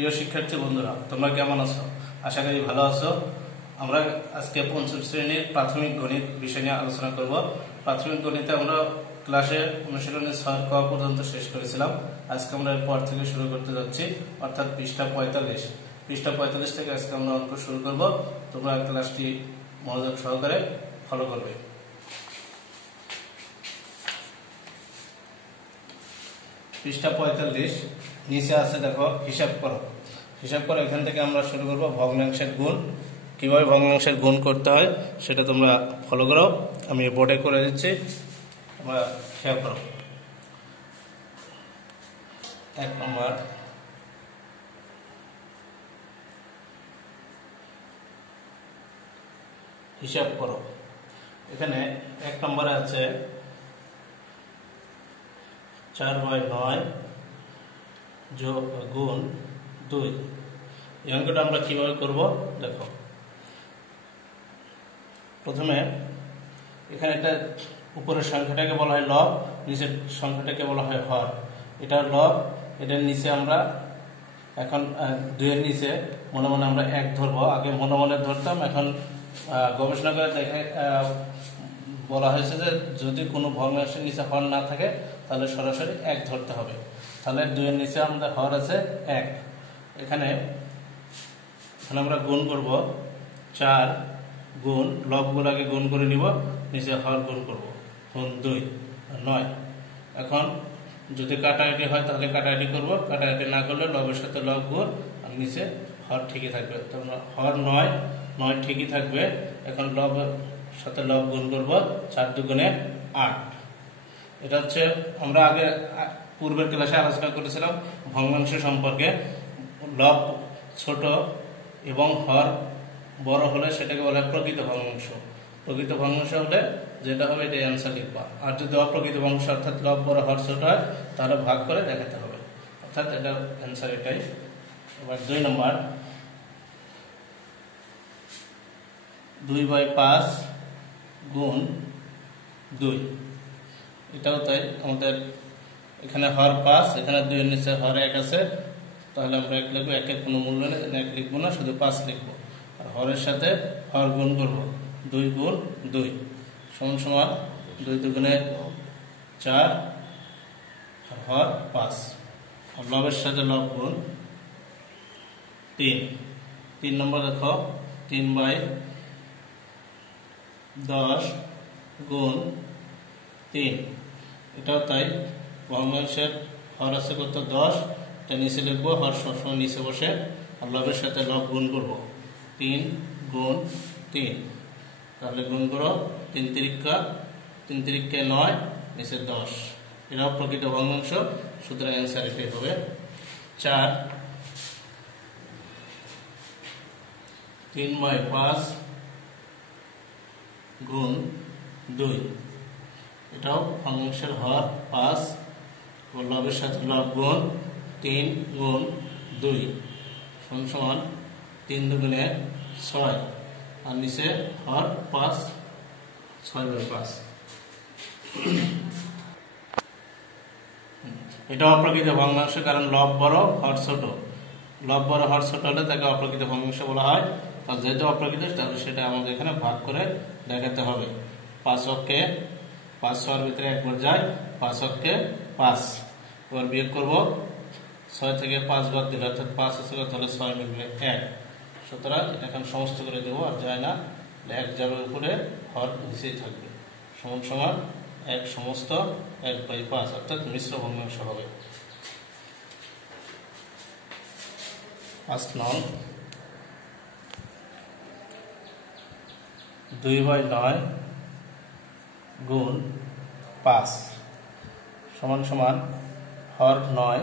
প্রিয় শিক্ষার্থী বন্ধুরা, তোমরা কেমন আছো? আশা করি ভালো আছো। আমরা আজকে পঞ্চম শ্রেণীর প্রাথমিক গণিত বিষয় নিয়ে আলোচনা করব। প্রাথমিক গণিতে আমরা ক্লাসে অনুশীলনী 6 ক পর্যন্ত শেষ করেছিলাম। আজকে আমরা এরপর থেকে শুরু করতে যাচ্ছি, অর্থাৎ পৃষ্ঠা 45। পৃষ্ঠা 45 থেকে আজকে আমরা অঙ্ক শুরু করব। তোমরা ক্লাসটি মনোযোগ সহকারে ফলো করবে। পৃষ্ঠা 45 নিচে আছে, দেখো হিসাব করো। হিসাব করো, এখান থেকে আমরা শুরু করব ভগ্নাংশের গুণ। কিভাবে ভগ্নাংশের গুণ করতে হয় সেটা তোমরা ফলো করো, আমি বোর্ডে করে দিচ্ছি, তোমরা খেয়াল করো। 1 নম্বর, হিসাব করো। এখানে 1 নম্বরে আছে 4/9 গুণ 2। এই অঙ্কটা আমরা কিভাবে করব দেখো। প্রথমে এখানে একটা উপরের সংখ্যাটাকে বলা হয় লব, নিচের সংখ্যাটাকে বলা হয় হর। এটা লব, এটার নিচে আমরা এখন 2 এর নিচে মনে মনে আমরা 1 ধরবো। আগে মনে মনে ধরতাম, এখন গবেষণা করে দেখে বলা হয়েছে যে যদি কোনো ভগ্নাংশের নিচে হর না থাকে তাহলে সরাসরি 1 ধরতে হবে। তাহলে 2 এর নিচে আমাদের হর আছে 1। এখানে আমরা গুণ করব 4 গুণ লবগুলোকে গুণ করে নিব, নিচে হর গুণ করব, গুণ 2 9। এখন যদি কাটাকাটি হয় তাহলে কাটাকাটি করব, কাটাকাটি না করলে লবের সাথে লব গুণ আর নিচে হর ঠিকই থাকবে। তোমরা হর 9 ঠিকই থাকবে। এখন লবের সাথে লব গুণ করব, 4 দুগুণে 8। এটা হচ্ছে আমরা আগে পূর্বের ক্লাসে আলোচনা করেছিলাম ভগ্নাংশ সম্পর্কে। লব ছোট এবং হর বড় হলে সেটাকে বলা হয় প্রকৃত ভগ্নাংশ। প্রকৃত ভগ্নাংশ হলে যেটা হবে এটাই অ্যান্সার লিখবা। আর যদি অপ্রকৃত ভগ্নাংশ অর্থাৎ লব বড় হর ছোট হয় তাহলে ভাগ করে দেখাতে হবে, অর্থাৎ এটা অ্যান্সার এটাই। এবার 2 নম্বর, 2/5 গুণ 2। এটাও তাই, আমাদের এখানে হর 5, এখানে 2 এর নিচে হর 1 আছে, তাহলে আমরা 1 লিখবো। 1 এর কোনো মূল্য নেই, 1 লিখবো না, শুধু 5 লিখবো। আর হরের সাথে হর গুণ করবো, 2 গুণ 2 সমান সমান 2 দুগুণে 4 আর হর 5। আর লবের সাথে লব গুণ 3। 3 নম্বর দেখো, 3/10 গুণ 3। এটাও তাই, ভগ্নাংশের হর আছে কত 10, এটা নিচে লিখবো, হর সবসময় নিচে বসে। আর লবের সাথে লব গুণ করব, 3 গুণ 3। তাহলে গুণ করো, 3 তিরিকা 9, নিচে 10। এটাও প্রকৃত ভগ্নাংশ, সুতরাং অ্যান্সার এটাই হবে 4। 3/5 গুণ 2। এটাও ভগ্নাংশের হর 5, লবের সাথে লব গুণ 3 গুণ 2 সমান সমান 3 দুগুণে 6 আর নিচে হর 5, 6/5। এটা অপ্রকৃত ভগ্নাংশ, কারণ লব বড় হর ছোট। লব বড় হর ছোট হলে তাকে অপ্রকৃত ভগ্নাংশ বলা হয়। আর যেহেতু অপ্রকৃত তাহলে সেটা আমাদের এখানে ভাগ করে দেখাতে হবে। 5 অক্ষে 5 6 ভিতরে 1 বার যায়, 5 অক্ষে 5। এবার বিয়োগ করব, 6 থেকে 5 বাদ দিলে অর্থাৎ 5 আছে, তাহলে 6 মিলবে 1। সুতরাং এখন সমস্ত করে দেবো, আর যায় না, 1 যাবে উপরে, হর নিচেই থাকবে, সমান সমান 1 সমস্ত 1/5, অর্থাৎ মিশ্র ভগ্নাংশ হবে। 5 নং, 2/9 গুণ 5 সমান সমান হর 9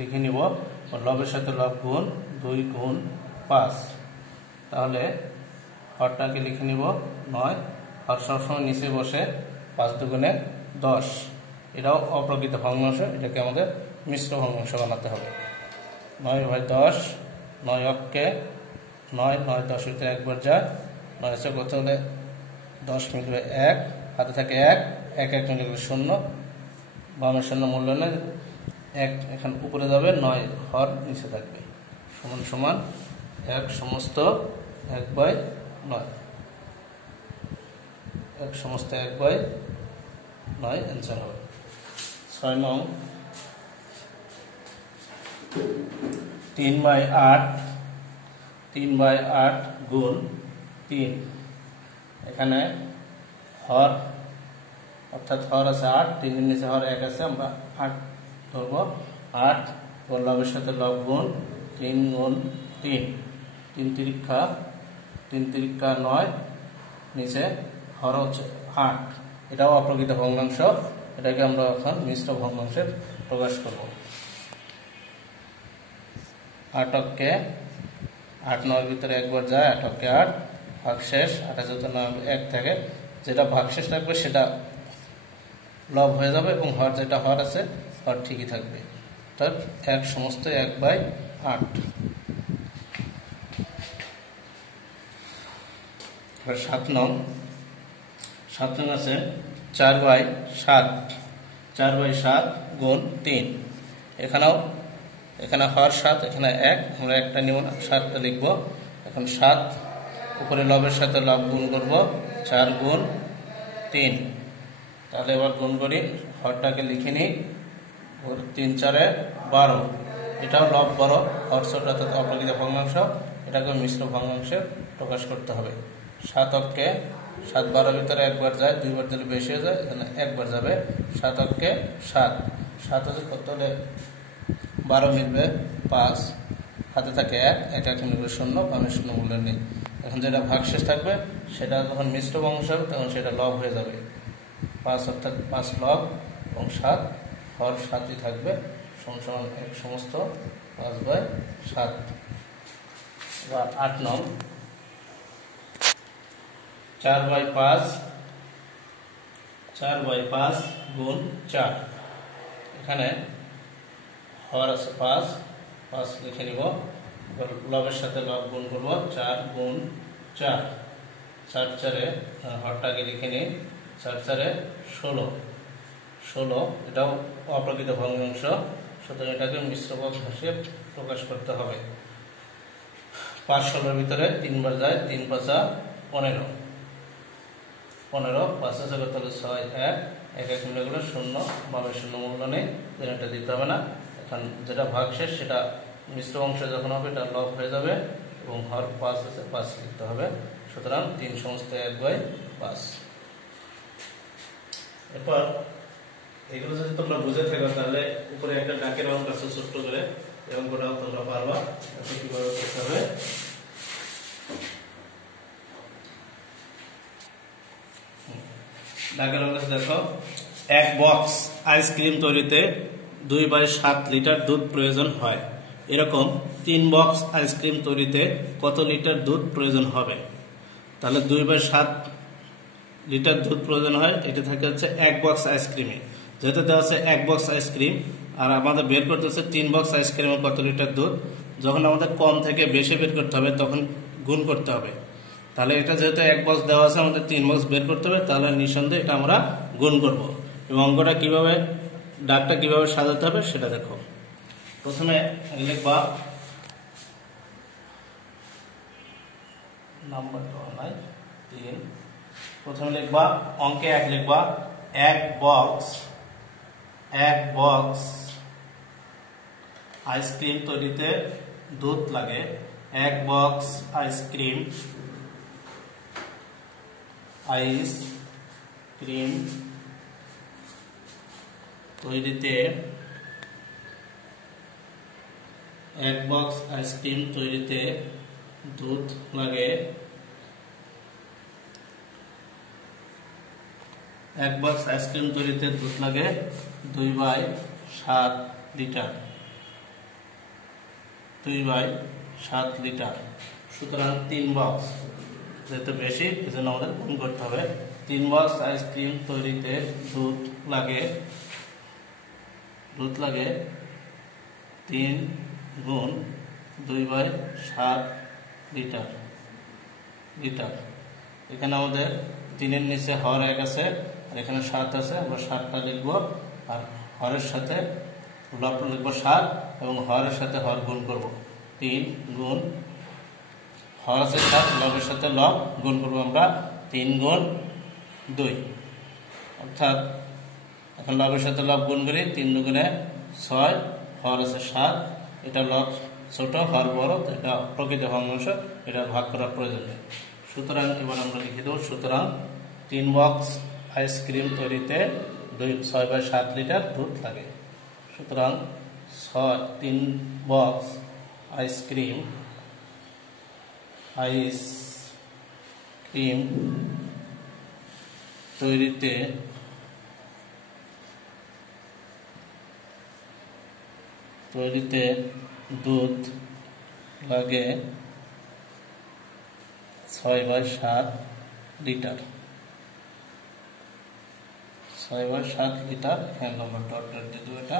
লিখে নিব, লবের সাথে লব গুণ 2 গুণ 5। তাহলে হরটাকে লিখে নিব 9, হর সবসময় নিচে বসে, 5 দুগুণে 10। এটাও অপ্রকৃত ভগ্নাংশ, এটাকে আমাদের মিশ্র ভগ্নাংশ বানাতে হবে। 9/10, 9 অক্ষে 9, 9 10 ভিতরে 1 বার যায়, 9 আছে কত হলে 10 মিলবে 1, হাতে থাকে 1, 1 1 মিলে 0, বামের শূন্য মূল্য নেই, 1 এখানে উপরে যাবে, 9 হর নিচে থাকবে। সমান সমান 1 সমস্ত 1/9, 1 সমস্ত 1/9 অ্যান্সার হবে। 6 নং 3/8, 3/8 গুণ 3, এখানে হর অর্থাৎ হর আছে 8, 3 এর নিচে হর 1 আছে, আমরা 8 ধরবো। 8 লবের সাথে লব গুণ 3 গুণ 3, 3 তিরিক্ষা 9, নিচে হর হচ্ছে 8, এটাও অপ্রকৃত ভগ্নাংশ, এটাকে আমরা এখন মিশ্র ভগ্নাংশে প্রকাশ করব। 8 অক্ষে 8 9 ভিতরে একবার যায়, 8 অক্ষে 8, ভাগশেষ 8 যত 9 1 থাকে, যেটা ভাগশেষ থাকবে সেটা লব হয়ে যাবে এবং হর যেটা হর আছে হর ঠিকই থাকবে, অর্থাৎ 1 সমস্ত 1/8। 7 নং আছে 4/7, 4/7 গুণ 3, এখানে হর 7, এখানে 1, আমরা একটা নিব না, 7টা লিখব। এখন 7 উপরে লবের সাথে লব গুণ করব, 4 গুণ 3, তাহলে এবার গুণ করি, হরটাকে লিখে নিই, 3 4 12, এটাও লব বড়, হর ছোট, অর্থাৎ অপ্রকৃত ভগ্নাংশ, এটাকে মিশ্র ভগ্নাংশে প্রকাশ করতে হবে। 7 অক্ষে 7 12 ভিতরে একবার যায়, 2 বার দিলে বেশি হয়ে যায়, এখানে একবার যাবে। 7 অক্ষে 7, 7 হচ্ছে কত হলে 12 মিলবে 5, হাতে থাকে 1, 1 মিলবে 0, বামে 0 মূল্য নেই। এখন যেটা ভাগশেষ থাকবে সেটা যখন মিশ্র ভগ্নাংশ হবে তখন সেটা লব হয়ে যাবে, 5 অর্থাৎ 5 লব এবং 7, হর 7ই থাকবে, সমান 1 সমস্ত 5/7। এবার 8 নং 4/5 গুণ 4, এখানে হর আছে 5 লিখে নিব, লবের সাথে লব গুণ করব, 4 গুণ 4, 4 4 হরটাকে লিখে নিই, 4 4 16, এটাও অপ্রকৃত ভগ্নাংশ, সুতরাং এটাকে মিশ্র ভগ্নাংশে প্রকাশ করতে হবে। 5 16 ভিতরে 3 বার যায়, 3 5 15, 5 আছে কত হলো 6 1, 1 মিলে গেলে 0, বামে 0 মূল্য নেই, এটা দিতে হবে না। এখন যেটা ভাগশেষ সেটা মিশ্র অংশ যখন হবে এটা লব হয়ে যাবে এবং হর 5 আছে, 5 লিখতে হবে, সুতরাং 3 সমস্ত 1/5। এরপর এগুলো যদি তোমরা বুঝে থাকো তাহলে উপরে একটা ডাকের অঙ্ক আছে ছোট্ট করে, এই অঙ্কটাও তোমরা পারবা, এটা কিভাবে করতে হবে। ডাকের অঙ্ক দেখো, 1 বক্স আইসক্রিম তৈরিতে 2/7 লিটার দুধ প্রয়োজন হয়, এরকম 3 বক্স আইসক্রিম তৈরিতে কত লিটার দুধ প্রয়োজন হবে? তাহলে 2/7 লিটার দুধ প্রয়োজন হয়, এটা থাকে হচ্ছে 1 বক্স আইসক্রিমে, যেহেতু দেওয়া আছে 1 বক্স আইসক্রিম আর আমাদের বের করতে হচ্ছে 3 বক্স আইসক্রিমে কত লিটার দুধ, যখন আমাদের কম থেকে বেশি বের করতে হবে তখন গুণ করতে হবে। তাহলে এটা যেহেতু 1 বক্স দেওয়া আছে, আমাদের 3 বক্স বের করতে হবে, তাহলে নিঃসন্দেহে এটা আমরা গুণ করব। এবং অঙ্কটা কিভাবে, ডাকটা কিভাবে সাজাতে হবে সেটা দেখো। প্রথমে লিখবা, নাম্বার দেওয়া নাই 3, প্রথমে লিখবা অঙ্কে 1 লিখবা, 1 বক্স আইসক্রিম তৈরিতে দুধ লাগে, 1 বক্স আইসক্রিম তৈরিতে 1 বক্স আইসক্রিম তৈরিতে দুধ লাগে 1 বক্স আইসক্রিম তৈরিতে দুধ লাগে 2/7 লিটার, 2/7 লিটার, সুতরাং 3 বক্স যেহেতু বেশি এজন্য আমাদের গুণ করতে হবে। 3 বক্স আইসক্রিম তৈরিতে দুধ লাগে 3 গুণ 2/7 লিটার, এখানে আমাদের 3 এর নিচে হর 1 আছে আর এখানে 7 আছে, আমরা 7টা লিখব আর হরের সাথে লব লিখব 7 এবং হরের সাথে হর গুণ করব, 3 গুণ হর আছে 7, লবের সাথে লব গুণ করবো আমরা 3 গুণ 2, অর্থাৎ এখন লবের সাথে লব গুণ করি 3 দুগুণে 6, হর আছে 7, এটা লব ছোট হর বড়, এটা প্রকৃত ভগ্নাংশ, এটা ভাগ করার প্রয়োজন নেই। সুতরাং এবার আমরা লিখে দেব, সুতরাং 3 বক্স আইসক্রিম তৈরিতে 6/7 লিটার দুধ লাগে। সুতরাং 3 বক্স আইসক্রিম তৈরিতে দুধ লাগে 6/7 লিটার। 6/7 লিটার, এখানে আমরা ডট ডট দিয়ে দেবো, এটা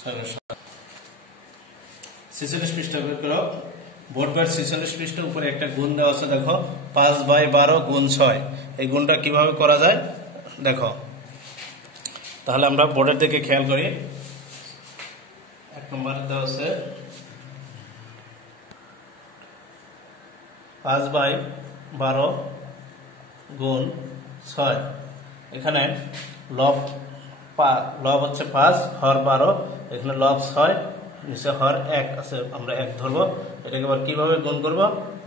6/7। 46 পৃষ্ঠা বের করো। বোর্ড বার 46 পৃষ্ঠা, উপরে একটা গুণ দেওয়া আছে, দেখো 5/12 গুণ 6। এই গুণটা কিভাবে করা যায় দেখো, তাহলে আমরা বোর্ডের দিকে খেয়াল করি। 1 নম্বরে দেওয়া আছে 5/12 গুণ 6। এখানে লব হচ্ছে 5, হর 12, এখানে লব 6, নিচে হর 1 আছে, আমরা 1 ধরবো। এটাকে এবার কিভাবে গুণ করব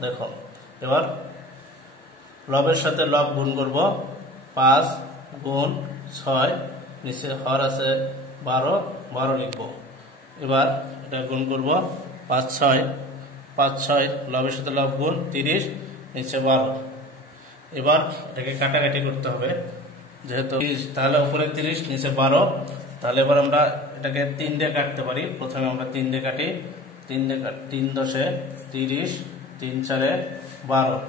দেখো, এবার লবের সাথে লব গুণ করব, 5 গুণ 6, নিচে হর আছে 12 লিখবো। এবার এটা গুণ করব 5 6 লবের সাথে লব গুণ 30, নিচে 12। এবার এটাকে কাটাকাটি করতে হবে, যেহেতু তাহলে উপরে 30 নিচে 12, তাহলে এবার আমরা এটাকে 3 দিয়ে কাটতে পারি। প্রথমে আমরা 3 দিয়ে কাটি, 3 10 30, 3 4 12।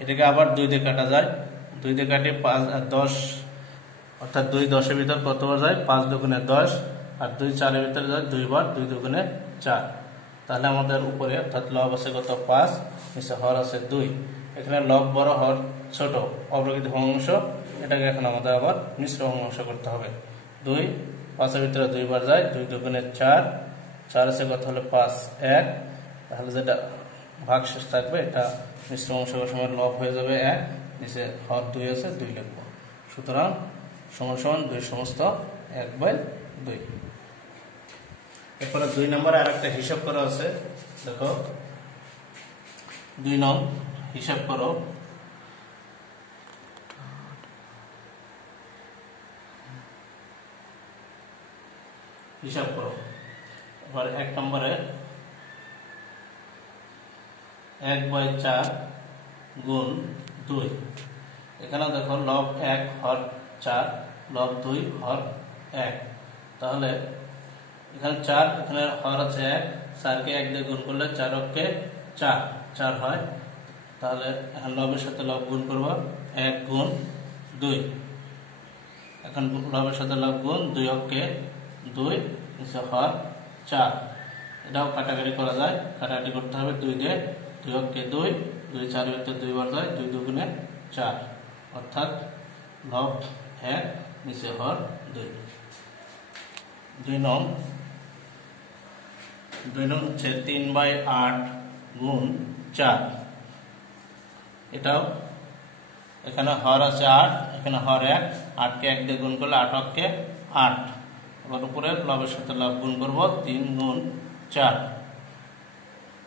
এটাকে আবার 2 দিয়ে কাটা যায়, 2 দিয়ে কাটি 5 আর 10, অর্থাৎ 2 10 এর ভিতর কতবার যায়, 5 দুগুণে 10, আর 2 4 এর ভিতরে যায় 2 বার, 2 দুগুণে 4। তাহলে আমাদের উপরে অর্থাৎ লব আছে কত 5, নিচে হর আছে 2। এখানে লব বড় হর ছোট, অপ্রকৃত ভগ্নাংশ, এটাকে এখন আমাদের আবার মিশ্র ভগ্নাংশ করতে হবে। 2 5 এর ভিতরে 2 বার যায়, 2 দুগুণে 4, 4 আছে কত হলো 5 1, তাহলে যেটা ভাগশেষ থাকবে এটা মিশ্র অংশ সময় লব হয়ে যাবে 1, নিচে হর 2 আছে 2 লিখবো। সুতরাং সমান সমান 2 সমস্ত 1/2। এরপরে 2 নম্বরে আরেকটা হিসাব করা আছে, দেখো 2 নং হিসাব করো। এবার 1 নম্বরে 1/4 গুণ 2। এখানে দেখো লব 1 হর 4, লব 2 হর 1। তাহলে এখানে 4, এখানে হর আছে 1, 4 কে 1 দিয়ে গুণ করলে 4 অক্ষে 4 হয়। তাহলে এখন লবের সাথে লব গুণ করব, 1 গুণ 2। এখন লবের সাথে লব গুণ 2 অক্ষে 2, নিচে হর 4। এটাও কাটাকাটি করা যায়, কাটাকাটি করতে হবে 2 দিয়ে, 2 অক্ষে 2, 2 4 এর ভিতরে 2 বার যায়, 2 দুগুণে 4, অর্থাৎ লব 1, নিচে হর 2। 2 নং হচ্ছে 3/8 গুণ 4। এটাও এখানে হর আছে 8, এখানে হর 1, 8 কে 1 দিয়ে গুণ করলে 8 অক্ষে 8। এবার উপরে লবের সাথে লব গুণ করব, 3 গুণ 4।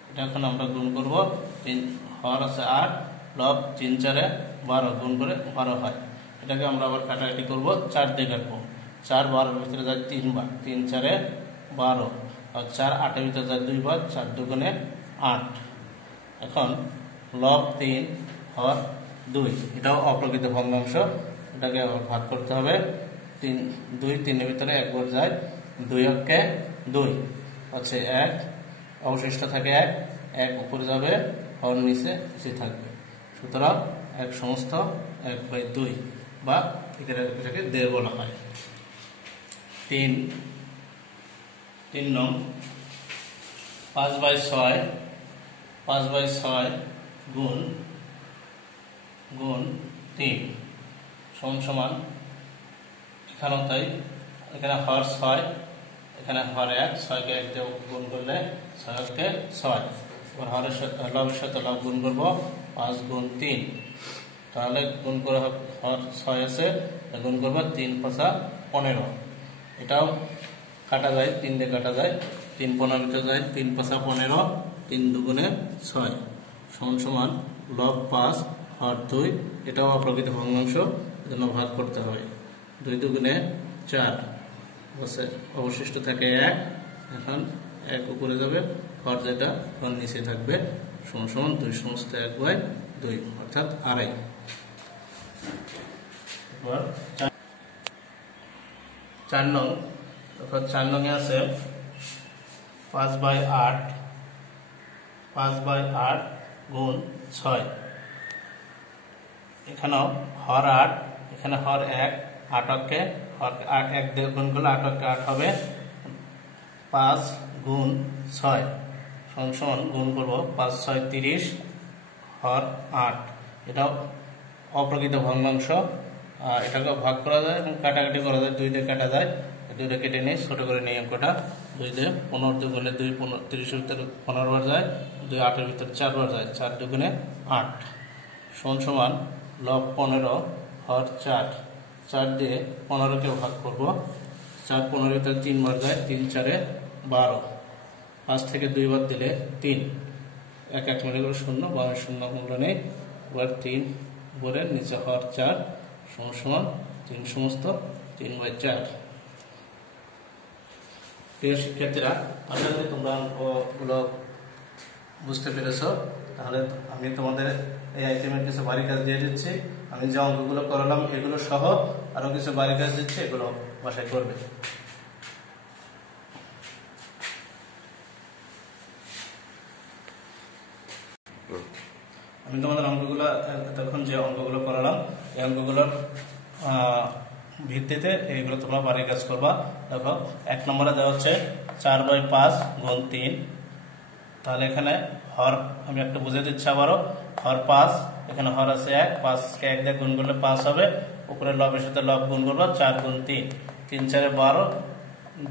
এটা এখন আমরা গুণ করব, 3 হর আছে 8, লব 3 4 12, গুণ করে 12 হয়। এটাকে আমরা আবার কাটাকাটি করব, 4 দিয়ে কাটবো। 4 12 এর ভিতরে যায় 3 বার, 3 4 12, আর 4 8 এর ভিতরে যায় 2 বার, 4 দুগুণে 8। এখন লব 3 হর 2, এটাও অপ্রকৃত ভগ্নাংশ, এটাকে আবার ভাগ করতে হবে। 2 3 এর ভিতরে 1 বার যায়, 2 অক্ষে 2 হচ্ছে 1, অবশিষ্ট থাকে 1 উপরে যাবে, হর নিচে থাকবে। সুতরাং 1 সমস্ত 1/2, বা এটাকে 1.5 বলা হয়। 3 নং 5/6 গুণ 3 সমান, এখানেও তাই, এখানে হর 6, এখানে হর 1, 6কে 1 দিয়ে গুণ করলে 6কে 6, এবার হরের সাথে লবের সাথে লব গুণ করবো 5 গুণ 3, তাহলে গুণ করে হর 6 আছে, গুণ করবো 3 5 15, এটাও কাটা যায়, 3 দিয়ে কাটা যায়, 3 15 যায়, 3 5 15, 3 দুগুণে 6 সমান সমান লব 5 হর 2, এটাও অপ্রকৃত ভগ্নাংশ, এজন্য ভাগ করতে হবে, 2 দুগুণে 4, অবশিষ্ট থাকে 1, এখন 1 উপরে যাবে, হর যেটা হর নিচে থাকবে, সমান সমান 2 সমস্ত 1/2 অর্থাৎ আড়াই। এবার 4 নং, অর্থাৎ 4 নংয়ে আছে 5/8, 5/8 গুণ 6, এখানেও হর 8, এখানে হর 1, 8কে হর 1 দিয়ে গুণ করলে 8কে 8 হবে, 5 গুণ 6 সমান সমান গুণ করবো 5 6 30, হর 8, এটাও অপ্রকৃত ভগ্নাংশ, এটাকে ভাগ করা যায় এবং কাটাকাটি করা যায়, 2 দিয়ে কাটা যায়, 2 দিয়ে কেটে নিই, ছোট করে নিই অঙ্কটা, 2 দিয়ে 15 দুগুণে 2, 30 ভিতরে 15 বার যায়, 2 8 ভিতরে 4 বার যায়, 4 দুগুণে 8 সমান সমান লব 15 হর 4, 4 দিয়ে 15কে ভাগ করব, 4 15 ভিতরে 3 বার যায়, 3 4 12, 5 থেকে 2 বার দিলে 3, 1 1 মিলে করে 0, 12 শূন্য মূল্য নেই, এবার 3 উপরে নিচে হর 4 সমান সমান 3 সমস্ত 3/4। প্রিয় শিক্ষার্থীরা, আশা করি তোমরা অঙ্কগুলো বুঝতে পেরেছ, তাহলে আমি তোমাদের এই আইটেমের কিছু বাড়ি কাজ দিয়ে দিচ্ছি, আমি যে অঙ্কগুলো করালাম এগুলো সহ আরো কিছু বাড়ি কাজ দিচ্ছি, এগুলো বাসায় করবে। আমি তোমাদের অঙ্কগুলো এতক্ষণ যে অঙ্কগুলো করালাম এই অঙ্কগুলোর ভিত্তিতে এইগুলো তোমরা বাড়ির কাজ করবা। দেখো 1 নম্বরে দেওয়া হচ্ছে 4/5 গুণ 3, তাহলে এখানে হর আমি একটা বুঝে দিচ্ছি আবারও, হর 5, এখানে হর আছে 1, 5কে 1 দিয়ে গুণ করলে 5 হবে, উপরে লবের সাথে লব গুণ করবো 4 গুণ 3, 3 4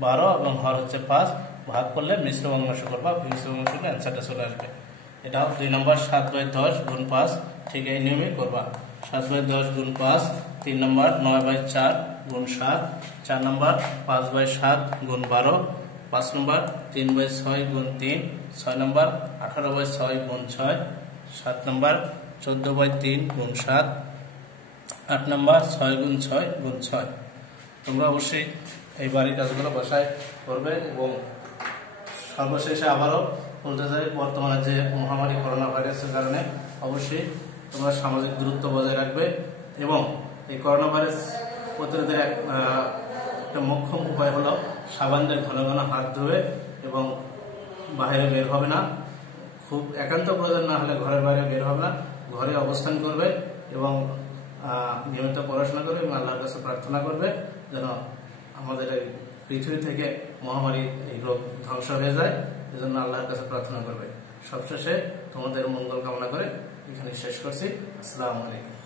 12 এবং হর হচ্ছে 5, ভাগ করলে মিশ্র ভগ্নাংশ করবা, মিশ্র ভগ্নাংশ করলে অ্যান্সারটা চলে আসবে। এটাও 2 নম্বর 7/10 গুণ 5, ঠিক এই নিয়মে করবা, 7/10 গুণ 5, 3 নম্বর 9/4 গুণ 7, 4 নম্বর 5/7 গুণ 12, 5 নম্বর 3/6 গুণ 3, 6 নম্বর 18/6 গুণ 6, 7 নম্বর 14/3 গুণ 7, 8 নম্বর 6 গুণ 6 গুণ 6। তোমরা অবশ্যই এই বাড়ির কাজগুলো বাসায় করবে এবং সর্বশেষে আবারও বলতে চাই, বর্তমানে যে মহামারী করোনা ভাইরাসের কারণে অবশ্যই তোমরা সামাজিক দূরত্ব বজায় রাখবে এবং এই করোনা ভাইরাস প্রতিরোধের একটা মোক্ষম উপায় হলো সাবান দিয়ে ঘন ঘন হাত ধুবে এবং বাইরে বের হবে না, খুব একান্ত প্রয়োজন না হলে ঘরের বাইরে বের হবে না, ঘরে অবস্থান করবে এবং নিয়মিত পড়াশোনা করবে এবং আল্লাহর কাছে প্রার্থনা করবে যেন আমাদের এই পৃথিবী থেকে মহামারী এই রোগ ধ্বংস হয়ে যায়, এজন্য আল্লাহর কাছে প্রার্থনা করবে। সবশেষে তোমাদের মঙ্গল কামনা করে এখানে শেষ করছি। আসসালামু আলাইকুম।